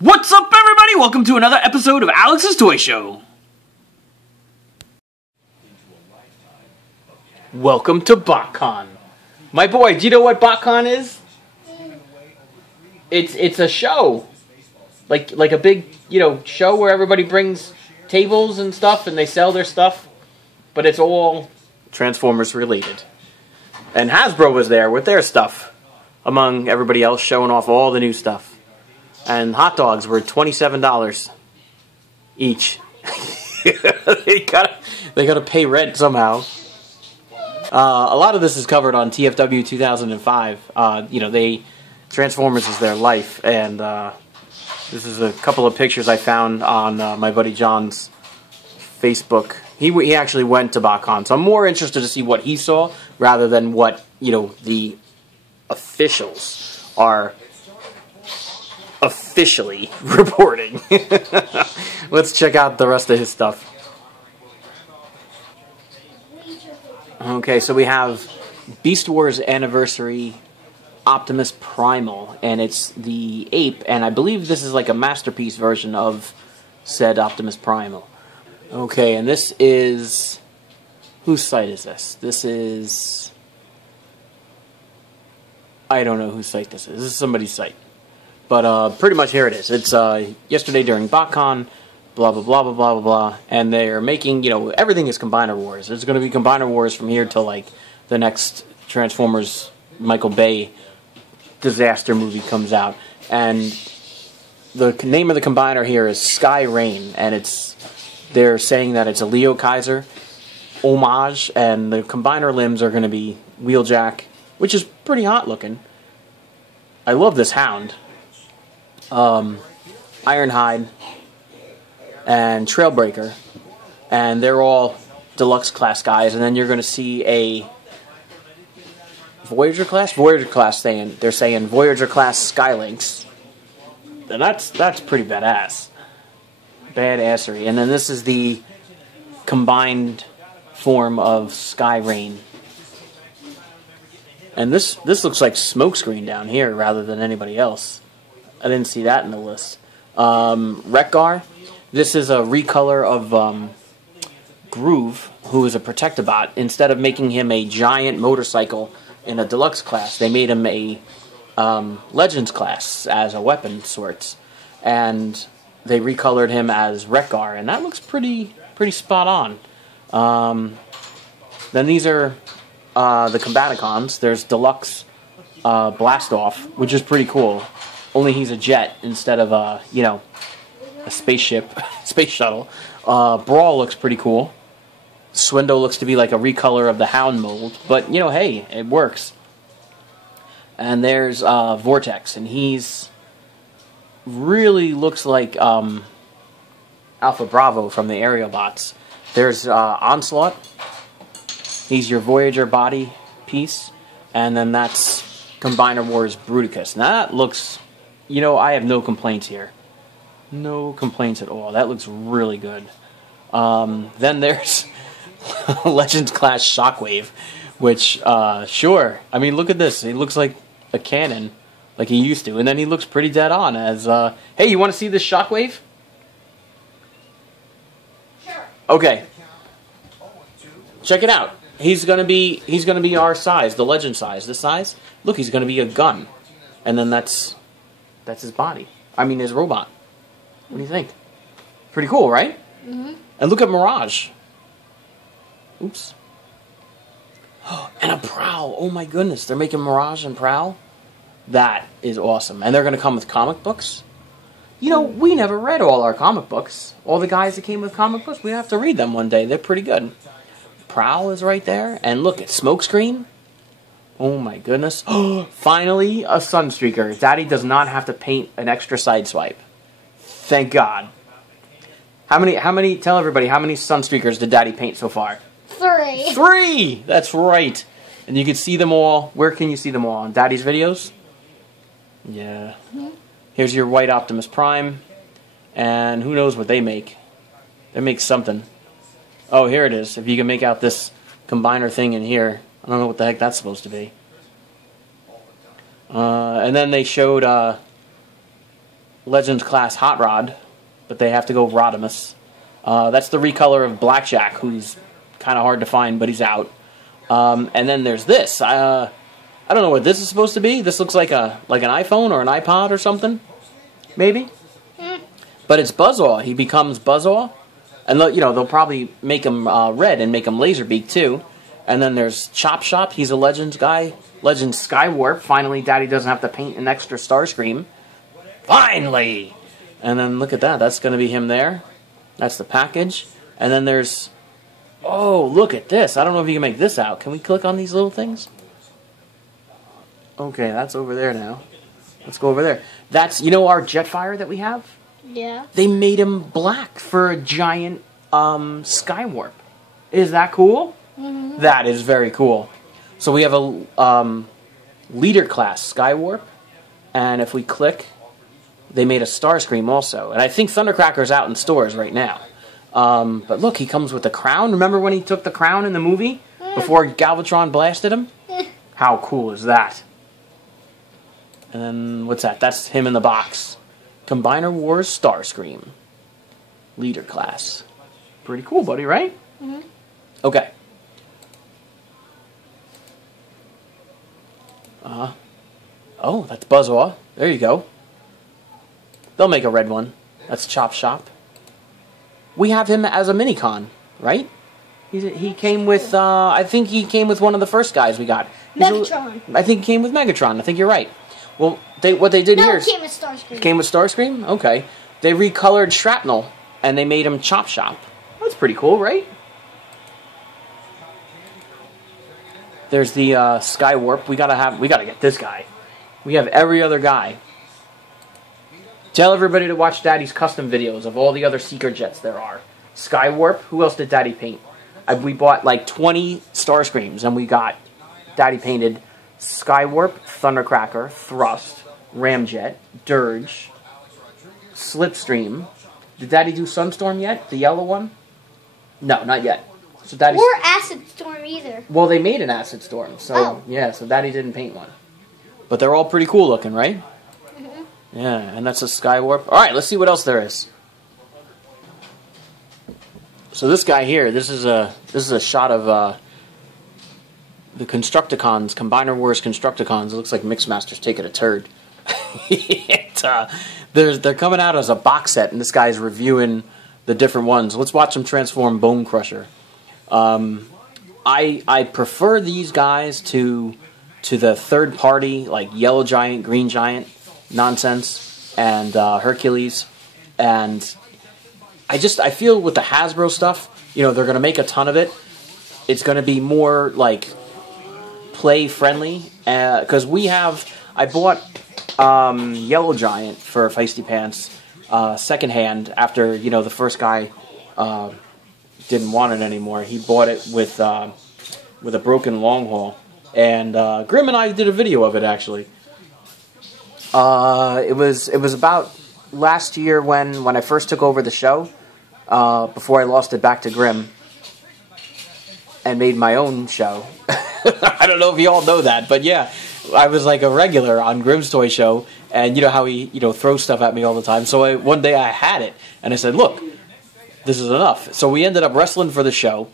What's up, everybody? Welcome to another episode of Alex's Toy Show. Welcome to Botcon. My boy, do you know what Botcon is? It's a show. Like a big, show where everybody brings tables and stuff and they sell their stuff. But it's all Transformers related. And Hasbro was there with their stuff, among everybody else, showing off all the new stuff. And hot dogs were $27 each. they gotta pay rent somehow. A lot of this is covered on TFW 2005. Transformers is their life, and this is a couple of pictures I found on my buddy John's Facebook. He actually went to Botcon, so I'm more interested to see what he saw rather than what the officials are officially reporting. Let's check out the rest of his stuff. Okay, so we have Beast Wars Anniversary Optimus Primal, and it's the ape, and I believe this is like a masterpiece version of said Optimus Primal. Okay, and this is... whose site is this? This is... I don't know whose site this is. This is somebody's site. But pretty much here it is. It's yesterday during Botcon, blah, blah, blah, blah, blah, blah, blah. And they're making, everything is Combiner Wars. There's going to be Combiner Wars from here till, like, the next Transformers Michael Bay disaster movie comes out. And the name of the Combiner here is Sky Rain. And they're saying that it's a Leo Kaiser homage. And the Combiner limbs are going to be Wheeljack, which is pretty hot looking. I love this Hound. Ironhide and Trailbreaker, and they're all deluxe class guys. And then you're going to see a Voyager class. They're saying Voyager class Skylinks, and that's pretty badassery. And then this is the combined form of Sky Rain, and this looks like Smokescreen down here rather than anybody else. I didn't see that in the list. Wreck-Gar. This is a recolor of Groove, who is a Protectobot. Instead of making him a giant motorcycle in a deluxe class, they made him a Legends class as a weapon sorts. And they recolored him as Wreck-Gar, and that looks pretty spot on. Then these are the Combaticons. There's Deluxe Blastoff, which is pretty cool. Only he's a jet instead of a spaceship, space shuttle. Brawl looks pretty cool. Swindle looks to be like a recolor of the Hound mold, but hey, it works. And there's Vortex, and he's really looks like Alpha Bravo from the Aerobots. There's Onslaught. He's your Voyager body piece, and then that's Combiner Wars Bruticus. Now that looks... I have no complaints here. No complaints at all. That looks really good. Then there's Legends Class Shockwave, which, sure. I mean, look at this. He looks like a cannon, like he used to. And then he looks pretty dead on as, hey, you want to see this Shockwave? Sure. Okay. Check it out. He's gonna be our size, the Legend size. This size. Look, he's gonna be a gun. And then that's his body. I mean, his robot. What do you think? Pretty cool, right? Mm-hmm. And look at Mirage. Oops. And a Prowl. Oh my goodness. They're making Mirage and Prowl? That is awesome. And they're going to come with comic books. We never read all our comic books. All the guys that came with comic books, we have to read them one day. They're pretty good. Prowl is right there. And look at Smokescreen. Oh my goodness. Finally, a Sunstreaker. Daddy does not have to paint an extra side swipe. Thank God. How many, tell everybody, how many Sunstreakers did Daddy paint so far? 3. 3! That's right. And you can see them all. Where can you see them all? On Daddy's videos? Yeah. Mm-hmm. Here's your white Optimus Prime. And who knows what they make. They make something. Oh, here it is. If you can make out this combiner thing in here. I don't know what the heck that's supposed to be. And then they showed Legends class Hot Rod, but they have to go Rodimus. That's the recolor of Blackjack, who's kind of hard to find, but he's out. And then there's this. I don't know what this is supposed to be. This looks like an iPhone or an iPod or something, maybe. But it's Buzzaw. He becomes Buzzaw, and they'll probably make him red and make him Laserbeak too. And then there's Chop Shop. He's a Legends guy. Legends Skywarp. Finally, Daddy doesn't have to paint an extra Starscream. Finally! And then look at that. That's going to be him there. That's the package. And then there's... Oh, look at this. I don't know if you can make this out. Can we click on these little things? Okay, that's over there now. Let's go over there. That's, our Jetfire that we have? Yeah. They made him black for a giant Skywarp. Is that cool? Mm-hmm. That is very cool. So we have a leader class Skywarp. And if we click, they made a Starscream also. And I think Thundercracker's out in stores right now. But look, he comes with the crown. Remember when he took the crown in the movie? Before Galvatron blasted him? How cool is that? And then, what's that? That's him in the box. Combiner Wars Starscream. Leader class. Pretty cool, buddy, right? Mm-hmm. Okay. Oh, that's Buzzaw. There you go. They'll make a red one. That's Chop Shop. We have him as a Minicon, right? He came with, I think he came with one of the first guys we got. Megatron. I think he came with Megatron. I think you're right. Well, what they did here is... No, it came with Starscream. Came with Starscream? Okay. They recolored Shrapnel, and they made him Chop Shop. That's pretty cool, right? There's the Skywarp. We gotta get this guy. We have every other guy. Tell everybody to watch Daddy's custom videos of all the other Seeker Jets there are. Skywarp. Who else did Daddy paint? We bought like 20 Starscreams, and we got Daddy painted Skywarp, Thundercracker, Thrust, Ramjet, Dirge, Slipstream. Did Daddy do Sunstorm yet? The yellow one? No, not yet. So Daddy or Acid Storm either. Well, they made an Acid Storm, so yeah. So Daddy didn't paint one, but they're all pretty cool looking, right? Mm-hmm. Yeah, and that's a Skywarp. All right, let's see what else there is. So this guy here, this is a shot of the Constructicons, Combiner Wars Constructicons. It looks like Mixmaster's taking a turd. They're coming out as a box set, and this guy's reviewing the different ones. Let's watch them transform Bone Crusher. I prefer these guys to the third party, like Yellow Giant, Green Giant nonsense, and Hercules. And I feel with the Hasbro stuff, they're going to make a ton of it. It's going to be more like play friendly, because I bought Yellow Giant for Feisty Pants secondhand after the first guy didn't want it anymore. He bought it with a broken long haul, and Grim and I did a video of it actually. It was about last year when I first took over the show, before I lost it back to Grim and made my own show. I don't know if you all know that, but yeah, I was like a regular on Grim's Toy Show, and you know how he throws stuff at me all the time. So one day I had it, and I said, look, this is enough. So we ended up wrestling for the show,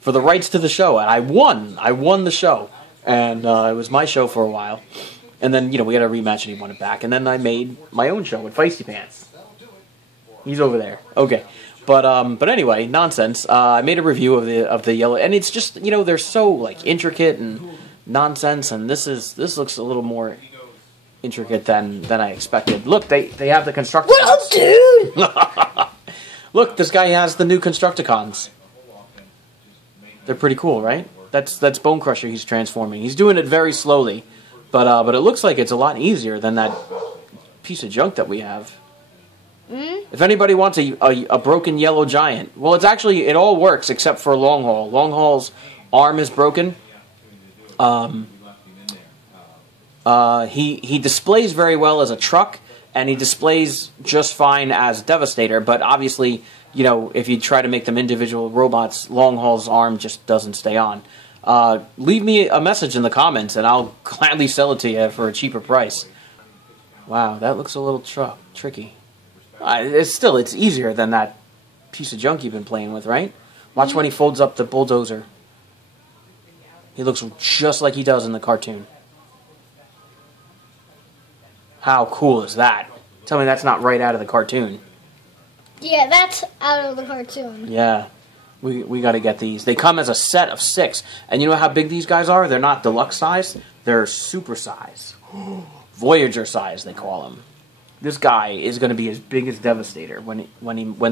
for the rights to the show, and I won. I won the show, and it was my show for a while. And then, we had a rematch, and he won it back. And then I made my own show with Feisty Pants. He's over there. Okay. But anyway, nonsense. I made a review of the yellow, and it's just, they're so like intricate and nonsense, and this looks a little more intricate than I expected. Look, they have the Constructicons. What up, dude? Look, this guy has the new Constructicons. They're pretty cool, right? That's Bone Crusher he's transforming. He's doing it very slowly, but it looks like it's a lot easier than that piece of junk that we have. Mm-hmm. If anybody wants a broken Yellow Giant, well, it all works except for Long Haul. Long Haul's arm is broken. He displays very well as a truck, and he displays just fine as Devastator, but obviously, if you try to make them individual robots, Long Haul's arm just doesn't stay on. Leave me a message in the comments, and I'll gladly sell it to you for a cheaper price. Wow, that looks a little tricky. It's easier than that piece of junk you've been playing with, right? Watch when he folds up the bulldozer. He looks just like he does in the cartoon. How cool is that? Tell me that's not right out of the cartoon. Yeah, that's out of the cartoon. Yeah. We got to get these. They come as a set of 6. And you know how big these guys are? They're not deluxe size. They're super size. Voyager size, they call them. This guy is going to be as big as Devastator when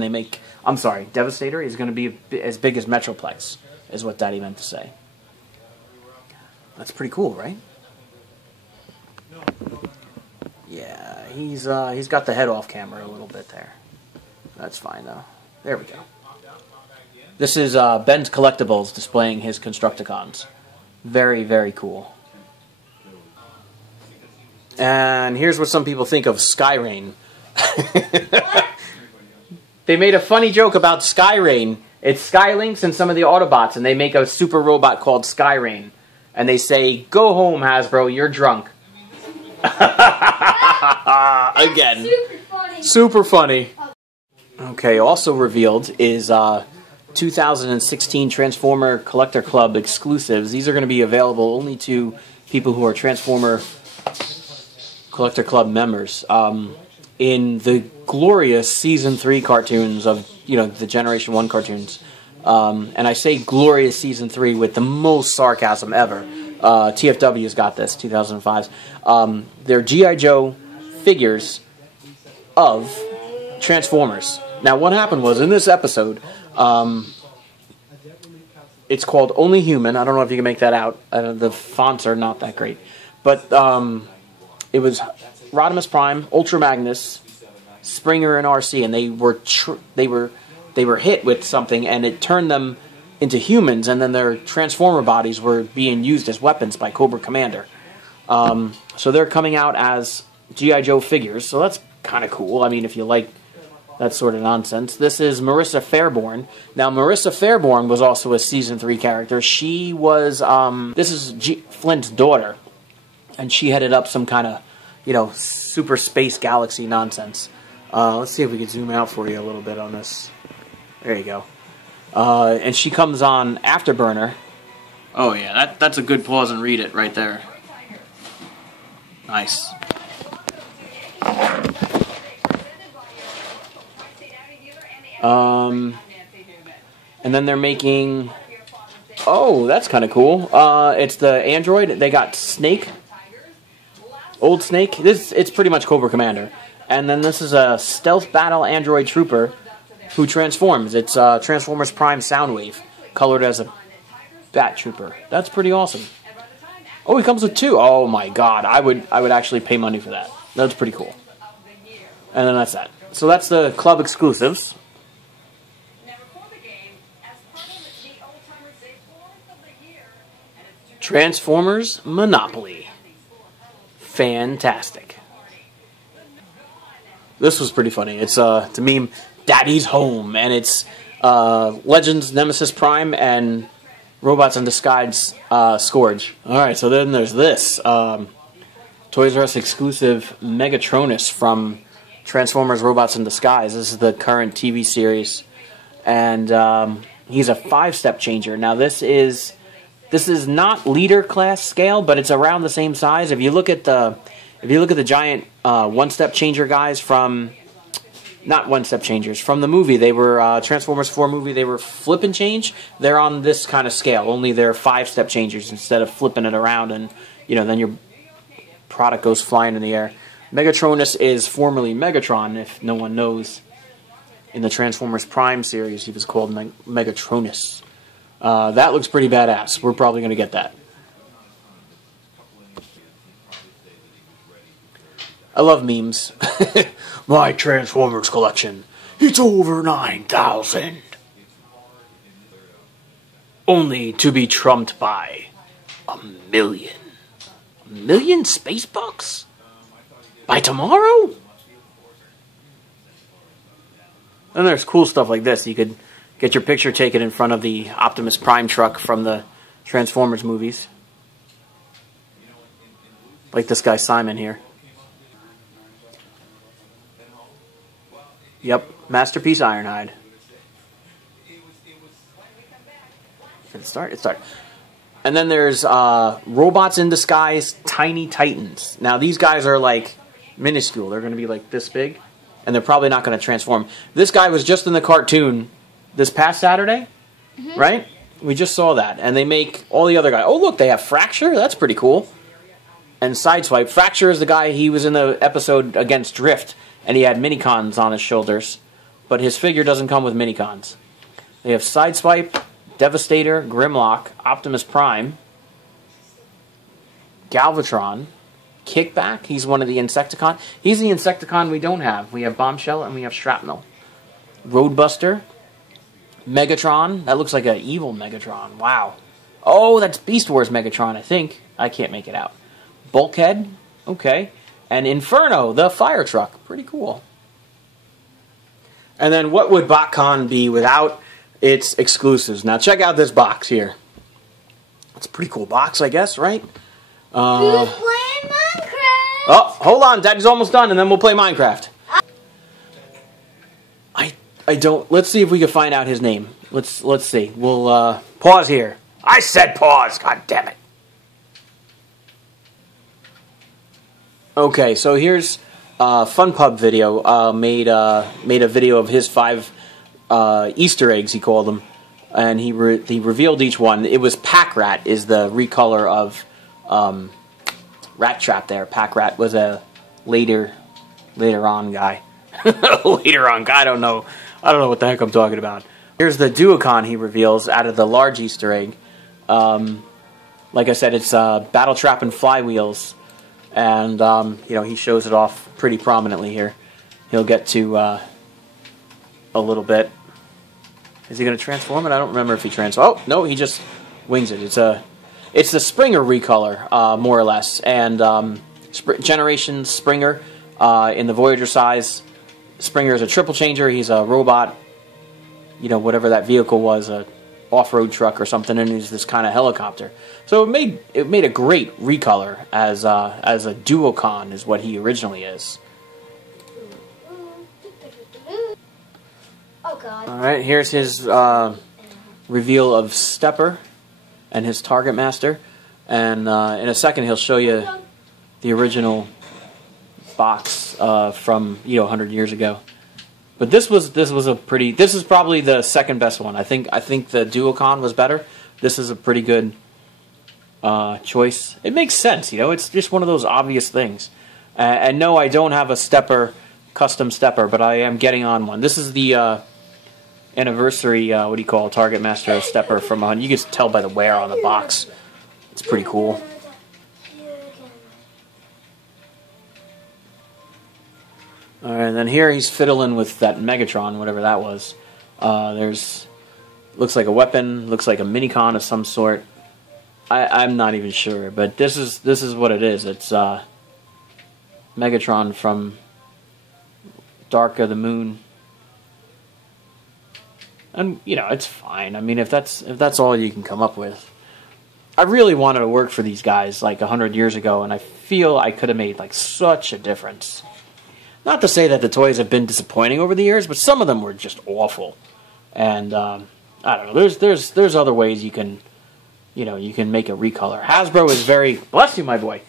they make... I'm sorry, Devastator is going to be as big as Metroplex, is what Daddy meant to say. That's pretty cool, right? Yeah, he's got the head off camera a little bit there. That's fine, though. There we go. This is Ben's Collectibles displaying his Constructicons. Very, very cool. And here's what some people think of Skyrain. They made a funny joke about Skyrain. It's Skylynx and some of the Autobots, and they make a super robot called Skyrain. And they say, "Go home, Hasbro, you're drunk." Again. Super funny. Super funny. Okay, also revealed is 2016 Transformer Collector Club exclusives. These are going to be available only to people who are Transformer Collector Club members. In the glorious Season 3 cartoons of, the Generation 1 cartoons. And I say glorious Season 3 with the most sarcasm ever. TFW's got this, 2005's. They're G.I. Joe figures of Transformers. Now, what happened was, in this episode, it's called Only Human. I don't know if you can make that out. The fonts are not that great. But it was Rodimus Prime, Ultra Magnus, Springer, and RC, and they were hit with something, and it turned them into humans, and then their Transformer bodies were being used as weapons by Cobra Commander. So they're coming out as G.I. Joe figures, so that's kind of cool. I mean, if you like that sort of nonsense. This is Marissa Fairborn. Now, Marissa Fairborn was also a Season 3 character. She was, this is Flint's daughter, and she headed up some kind of, super space galaxy nonsense. Let's see if we can zoom out for you a little bit on this. There you go. And she comes on Afterburner. Oh yeah, that's a good pause and read it right there. Nice. And then they're making... Oh, that's kind of cool. It's the android. They got Snake. Old Snake. It's pretty much Cobra Commander. And then this is a stealth battle android trooper who transforms. It's Transformers Prime Soundwave, colored as a bat trooper. That's pretty awesome. Oh, he comes with 2. Oh my god, I would actually pay money for that. That's pretty cool. And then that's that. So that's the club exclusives. Transformers Monopoly. Fantastic. This was pretty funny. It's to meme Daddy's Home, and it's Legends Nemesis Prime and Robots in Disguise Scourge. Alright, so then there's this. Toys R Us exclusive Megatronus from Transformers Robots in Disguise. This is the current TV series. And he's a 5-step changer. Now this is not leader class scale, but it's around the same size. If you look at the giant one-step changer guys from, not one-step changers, from the movie, they were Transformers 4 movie, they were flip and change. They're on this kind of scale, only they're 5-step changers instead of flipping it around and, then your product goes flying in the air. Megatronus is formerly Megatron, if no one knows. In the Transformers Prime series, he was called Megatronus. That looks pretty badass. We're probably going to get that. I love memes. My Transformers collection. It's over 9,000. Only to be trumped by 1,000,000. 1,000,000 space bucks? By tomorrow? And there's cool stuff like this. You could get your picture taken in front of the Optimus Prime truck from the Transformers movies. Like this guy Simon here. Yep, Masterpiece Ironhide. Did it start? It started. And then there's Robots in Disguise, Tiny Titans. Now these guys are like minuscule. They're going to be like this big, and they're probably not going to transform. This guy was just in the cartoon this past Saturday, right? We just saw that. And they make all the other guys. Oh, look, they have Fracture. That's pretty cool. And Sideswipe. Fracture is the guy, he was in the episode against Drift, and he had Minicons on his shoulders. But his figure doesn't come with Minicons. They have Sideswipe, Devastator, Grimlock, Optimus Prime, Galvatron, Kickback. He's one of the Insecticon. He's the Insecticon we don't have. We have Bombshell and we have Shrapnel. Roadbuster. Megatron. That looks like an evil Megatron. Wow. Oh, that's Beast Wars Megatron, I think. I can't make it out. Bulkhead. Okay. And Inferno, the fire truck. Pretty cool. And then what would Botcon be without its exclusives? Now check out this box here. It's a pretty cool box, I guess, right? Who's playing Minecraft? Oh, hold on. Daddy's almost done, and then we'll play Minecraft. I don't... Let's see if we can find out his name. Let's see. We'll pause here. I said pause. God damn it. Okay, so here's FunPub video. Made a video of his 5 Easter eggs, he called them, and he revealed each one. It was Pack Rat is the recolor of Rat Trap. There, Pack Rat was a later on guy. Later on guy. I don't know what the heck I'm talking about. Here's the Duocon he reveals out of the large Easter egg. Like I said, it's Battle Trap and Flywheels, and you know, he shows it off pretty prominently here. He'll get to a little bit. Is he going to transform it? I don't remember if he transforms. Oh no, he just wings it. It's the Springer recolor, more or less, and Generation Springer in the Voyager size. Springer is a triple changer. He's a robot, you know, whatever that vehicle was, a off-road truck or something, and he's this kind of helicopter. So it made a great recolor as a Duocon is what he originally is. Oh God! All right, here's his reveal of Stepper and his Target Master, and in a second he'll show you the original box from 100 years ago. But this is probably the second best one. I think the Duocon was better. This is a pretty good choice. It makes sense, it's just one of those obvious things. And no, I don't have a Stepper, custom Stepper, but I am getting on one. This is the anniversary, what do you call it, Target Master Stepper from 100. You can tell by the wear on the box. It's pretty cool. Alright, and then here he's fiddling with that Megatron, whatever that was. Looks like a weapon, looks like a Minicon of some sort. I'm not even sure, but this is what it is. It's Megatron from Dark of the Moon. And it's fine. I mean, if that's all you can come up with. I really wanted to work for these guys like 100 years ago, and I feel I could have made like such a difference. Not to say that the toys have been disappointing over the years, but some of them were just awful. And I don't know. There's other ways you can make a recolor. Hasbro is very... Bless you, my boy.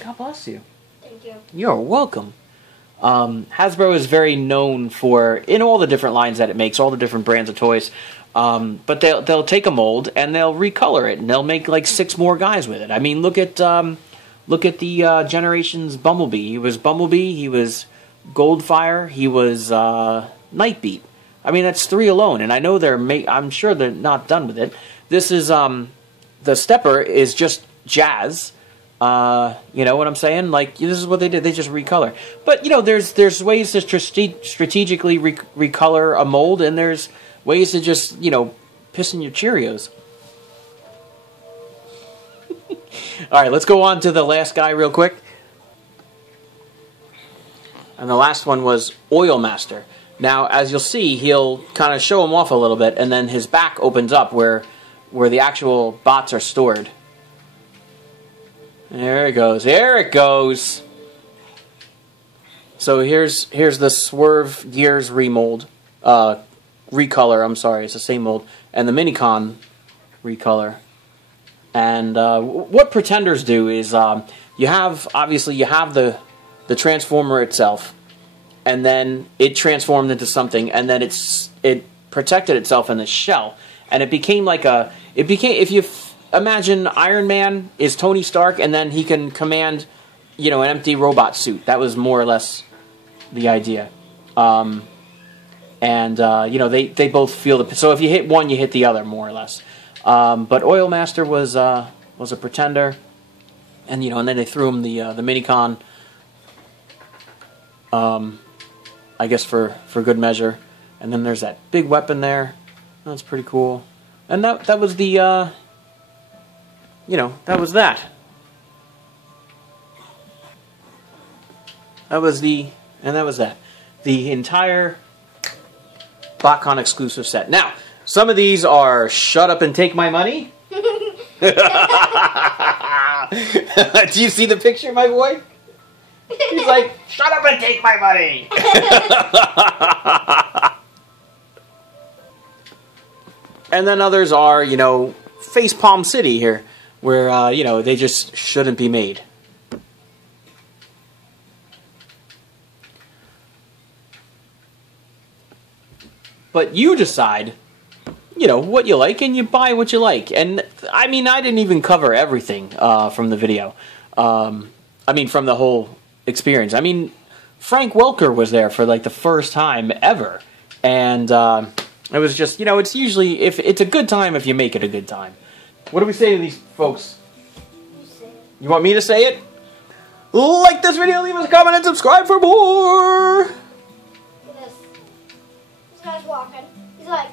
God bless you. Thank you. You're welcome. Hasbro is very known for, in all the different lines that it makes, all the different brands of toys, but they'll take a mold and they'll recolor it, and they'll make like 6 more guys with it. I mean, look at the Generations Bumblebee. He was Bumblebee, he was Goldfire, he was Nightbeat. I mean, that's 3 alone, and I know I'm sure they're not done with it. This is the Stepper is just Jazz. You know what I'm saying? Like, this is what they did. They just recolor. But there's ways to strategically recolor a mold, and there's ways to just piss in your Cheerios. All right, let's go on to the last guy real quick. And the last one was Oil Master. Now, as you'll see, he'll kind of show him off a little bit, and then his back opens up where the actual bots are stored. There it goes. There it goes. So So here's the Swerve Gears remold, recolor. I'm sorry, it's the same mold, and the Minicon recolor. And what Pretenders do is you have the Transformer itself, and then it transformed into something, and then it protected itself in the shell, and it became like if you imagine Iron Man is Tony Stark, and then he can command, you know, an empty robot suit. That was more or less the idea. You know, they both feel the... So if you hit one, you hit the other, more or less. But Oilmaster was a Pretender. And, you know, and then they threw him the Minicon. I guess for good measure. And then there's that big weapon there. That's pretty cool. And that was the... you know, that was that. That was the entire Botcon exclusive set. Now, some of these are Shut Up and Take My Money. Do you see the picture, my boy? He's like, shut up and take my money. And then others are, you know, Facepalm City here, where, you know, they just shouldn't be made. But you decide, you know, what you like, and you buy what you like. And, I mean, I didn't even cover everything from the video. I mean, from the whole experience. I mean, Frank Welker was there for, like, the first time ever. And it was just, you know, it's usually, if it's a good time if you make it a good time. What do we say to these folks? You want me to say it? Like this video, leave us a comment, and subscribe for more! This guy's walking. He's like...